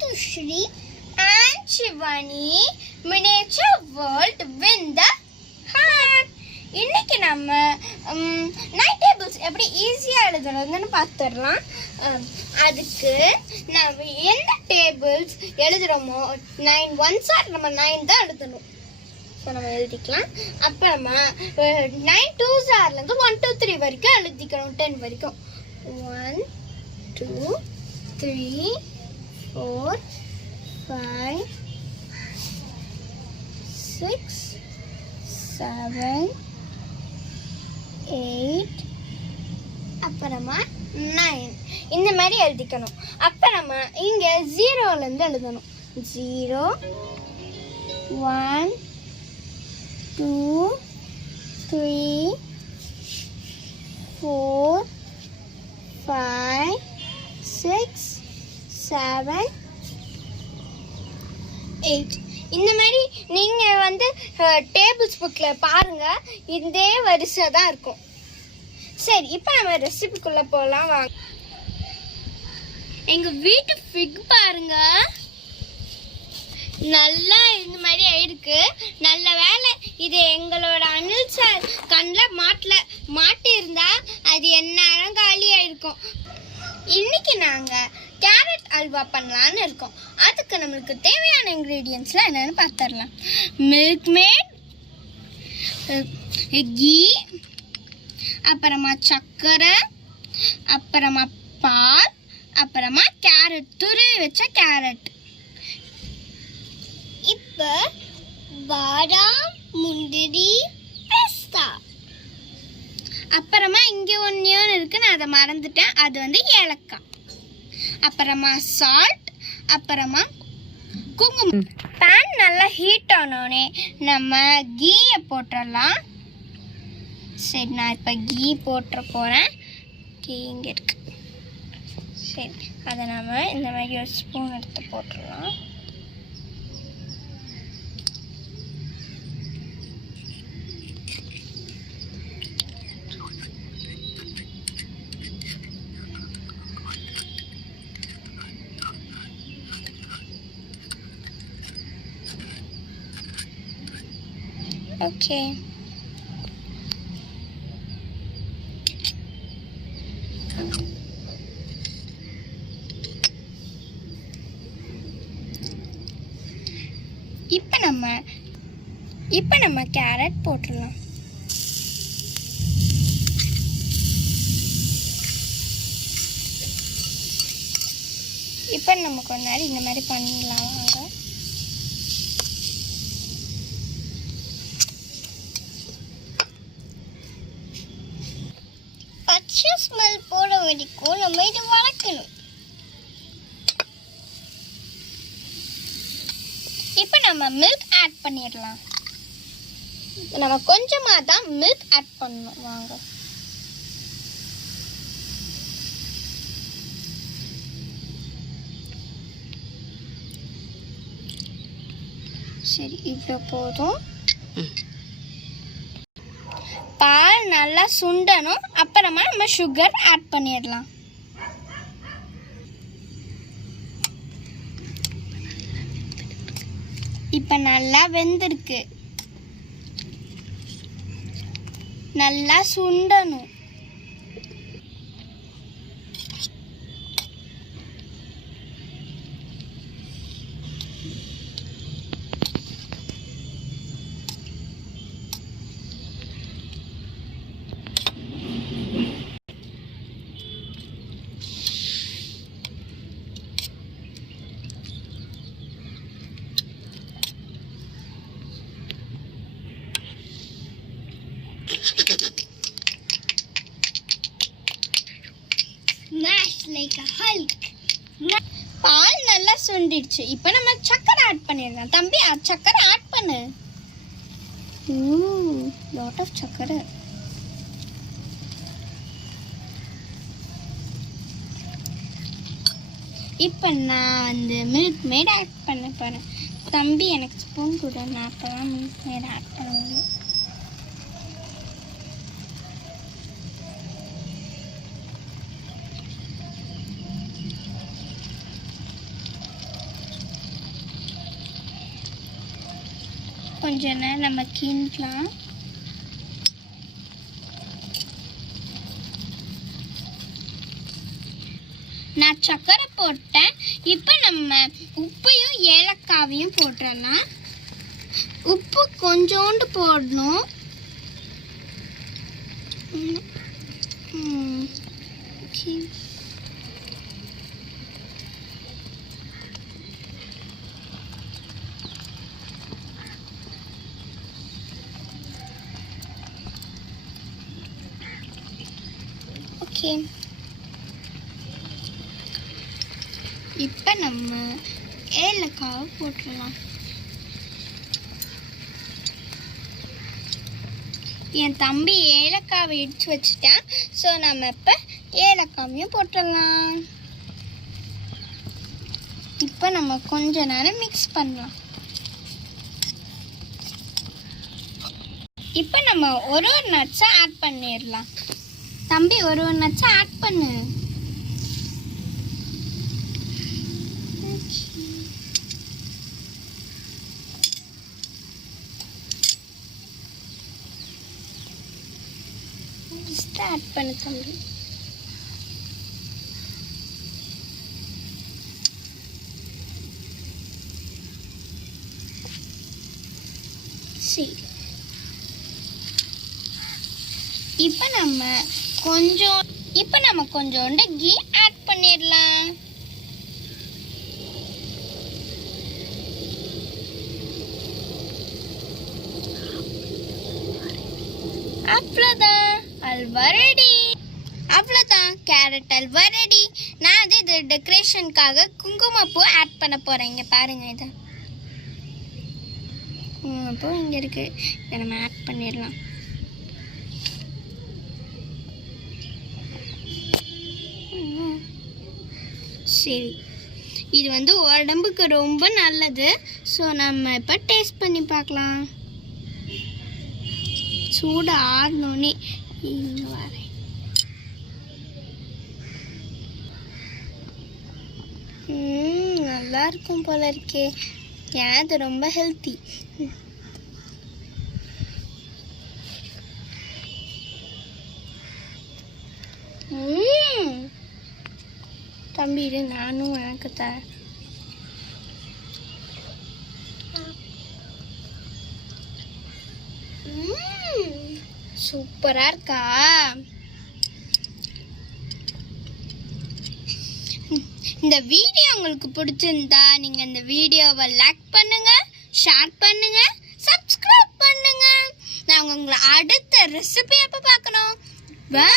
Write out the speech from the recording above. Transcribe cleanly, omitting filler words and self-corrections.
Shri and Shivani miniature world win the heart. இன்னைக்கு நம்ம night tables எப்படி ஈஸியா எழுதுறதுன்னு பார்த்துடலாம். அதுக்கு நம்ம எந்த டேபிள்ஸ் எழுதுறோமோ 9 1s நம்ம 9 தான் எழுதணும். ஸோ நம்ம எழுதிக்கலாம். அப்புறமா 9 2s இருந்து 1 2 3 வரைக்கும் எழுதிக்கணும். 10 வரைக்கும் 1 2 3 4 5 6 7 8 அப்புறமா 9 இந்த மாதிரி எழுதிக்கணும். அப்புறமா இங்க 0ல இருந்து எழுதணும். 0 1 2 3 4 5 6 7 8 இந்த மாதிரி நீங்க டேபிள்ஸ் புக்ல பாருங்க, இதே வரிசை தான் இருக்கும். சரி, இப்போ நம்ம ரெசிபிக்குள்ள போகலாம் வாங்க. எங்க வீட்டு ஃபிக் பாருங்க, நல்லா இந்த மாதிரி ஆயிருக்கு. நல்ல வேலை இது எங்களோட அனில் சார் கண்ணில் மாட்டி இருந்தா அது எந்நேரம் காலி ஆயிருக்கும். இன்னைக்கு நாங்க கேரட் அல்வா பண்ணலான்னு இருக்கோம். அதுக்கு நம்மளுக்கு தேவையான இன்கிரீடியன்ட்ஸ்லாம் என்னன்னு பார்த்துடலாம். மில்க்மேட், கீ, அப்புறமா சர்க்கரை, அப்புறமா பால், அப்புறமா கேரட், துருவி வச்ச கேரட். இப்போ பாதாம், முந்திரி, பிஸ்தா, அப்புறமா இங்கே ஒன்று இருக்கு, நான் அதை மறந்துட்டேன், அது ஏலக்காய், அப்புறமா சால்ட், அப்புறமா குங்குமம். பேன் நல்லா ஹீட் ஆனோடனே நம்ம கீயை போட்டுடலாம். சரி, நான் இப்போ கீ போட்டுற போகிறேன். கீ இங்கே இருக்கு. சரி, அதை நம்ம இந்த மாதிரி ஒரு ஸ்பூன் எடுத்து போட்டுடலாம். ஓகே, இப்போ நம்ம கேரட் போட்டுடலாம். இப்போ நம்ம கொஞ்ச நேரம் இந்த மாதிரி பண்ணலாம் வாங்க. பச்சை ஸ்மெல் போட வரைக்கும் நம்ம இதை வளர்க்கணும். இப்போ நம்ம மில்க் ஆட் பண்ணிடலாம். நம்ம கொஞ்சமாக தான் மில்க் ஆட் பண்ணணும் வாங்க. சரி, இவ்வளோ போதும். பால் நல்லா சுண்டணும். அப்புறமா நம்ம சுகர் ஆட் பண்ணிடலாம். இப்போ நல்லா வெந்திருக்கு. நல்லா சுண்டணும். Smash like a Hulk. பால் நல்லா சுண்டிடுச்சு. இப்போ நம்ம சக்கரை ஆட் பண்ணிடலாம். தம்பி, சக்கரை ஆட் பண்ணு. லாட் ஆஃப் சக்கரை. இப்போ நான் மில்க் மேட் ஆட் பண்ண போகிறேன். தம்பி, எனக்கு ஸ்பூன் கொடு, நான் அப்போ தான் மில்க் மேட் ஆட் பண்ண முடியும். கொஞ்ச நேரம் நம்ம கிண்டலாம். நான் சக்கரை போட்டேன். இப்போ நம்ம உப்பையும் ஏலக்காவையும் போட்டுடலாம். உப்பு கொஞ்சோண்டு போடணும். ஓகே, இப்போ நம்ம ஏலக்காவை போட்டுடலாம். என் தம்பி ஏலக்காவை இடிச்சு வச்சுட்டான். ஸோ நம்ம இப்போ ஏலக்காவையும் போட்டுடலாம். இப்போ நம்ம கொஞ்ச நேரம் மிக்ஸ் பண்ணலாம். இப்போ நம்ம ஒரு நட்ஸை ஆட் பண்ணிடலாம். தம்பி ஒரு நட்ஸை ஆட் பண்ணு. ஆட் பண்ண தம்பி. சரி, இப்போ நம்ம கொஞ்சோண்டு கீ ஆட் பண்ணிடலாம். அவ்வளோதான், அல்வா ரெடி. அவ்வளோதான், கேரட் அல்வா ரெடி. நான் இது டெக்கரேஷனுக்காக குங்குமப்பூ ஆட் பண்ண போகிறேன். இங்கே பாருங்க, இதை குங்குமப்பூ இங்கே இருக்கு. இதை நம்ம ஆட் பண்ணிடலாம். சரி, இது உடம்புக்கு ரொம்ப நல்லது. ஸோ நம்ம இப்போ டேஸ்ட் பண்ணி பார்க்கலாம். சூடு ஆறணுன்னே இங்கே வரேன். நல்லா இருக்கும் போல இருக்கே. ஏன் அது ரொம்ப ஹெல்த்தி. தம்பி இது நானும் எனக்கு தரேன். சூப்பரா இருக்கா? இந்த வீடியோ உங்களுக்கு பிடிச்சிருந்தா நீங்க இந்த வீடியோவை லைக் பண்ணுங்க, ஷேர் பண்ணுங்க, சப்ஸ்கிரைப் பண்ணுங்க. நான் உங்களை அடுத்த ரெசிபி அப்ப பார்க்கணும். பை.